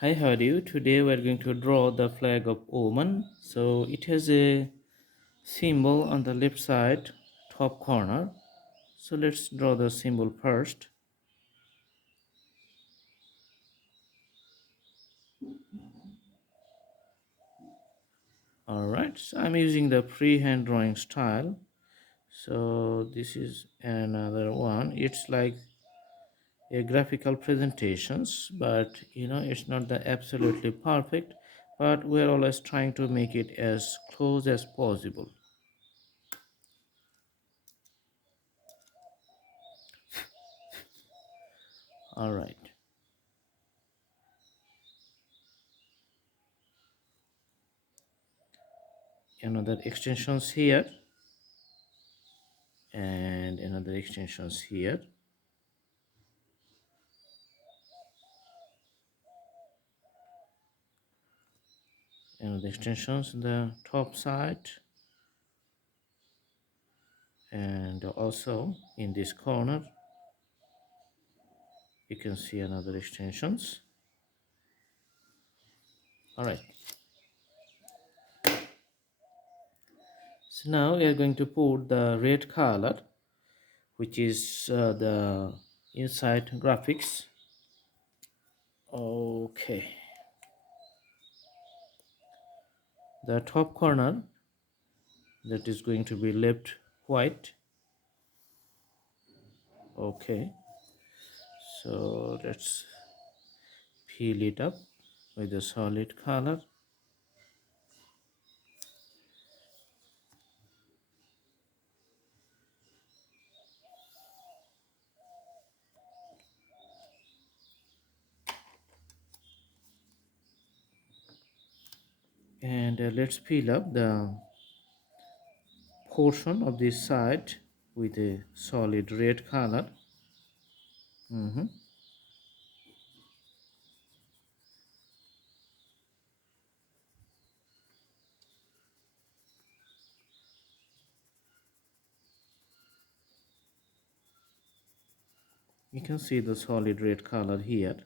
Hi, how are you? Today we are going to draw the flag of Oman. So it has a symbol on the left side, top corner. So let's draw the symbol first. Alright, so I'm using the freehand drawing style. So this is another one. It's like a graphical presentations, but it's not the absolutely perfect, but we're always trying to make it as close as possible. Alright, another extensions here and another extensions here, another extensions in the top side, and also in this corner you can see another extensions. All right, so now we are going to put the red color, which is the inside graphics. Okay, the top corner, that is going to be left white. Okay, so let's fill it up with a solid color. And let's fill up the portion of this side with a solid red color. You can see the solid red color here.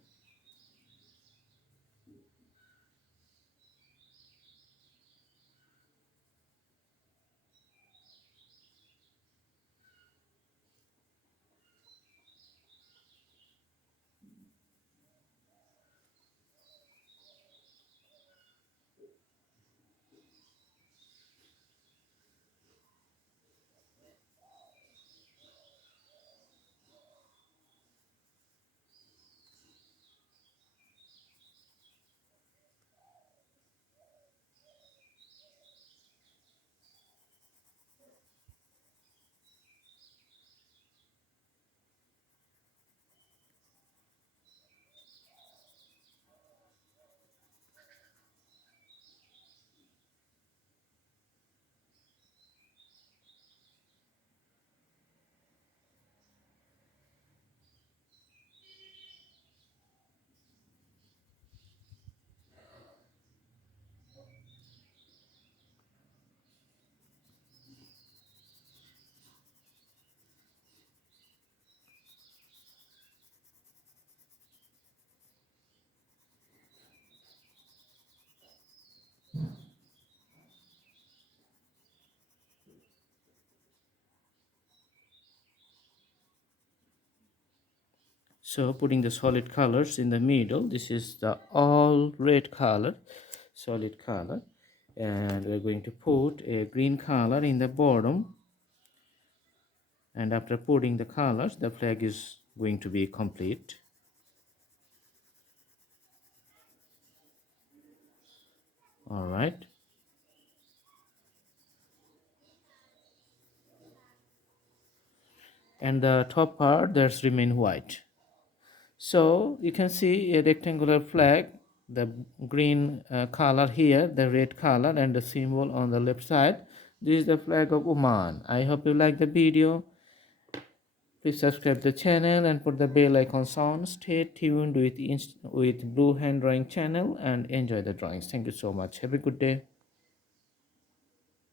So putting the solid colors in the middle, this is the all red color, solid color, and we're going to put a green color in the bottom, and after putting the colors the flag is going to be complete. All right, and the top part that's remain white. So you can see a rectangular flag, the green color here, the red color, and the symbol on the left side. This is the flag of Oman. I hope you like the video. Please subscribe the channel and put the bell icon sound. Stay tuned with Blue Hand Drawing channel and enjoy the drawings. Thank you so much. Have a good day.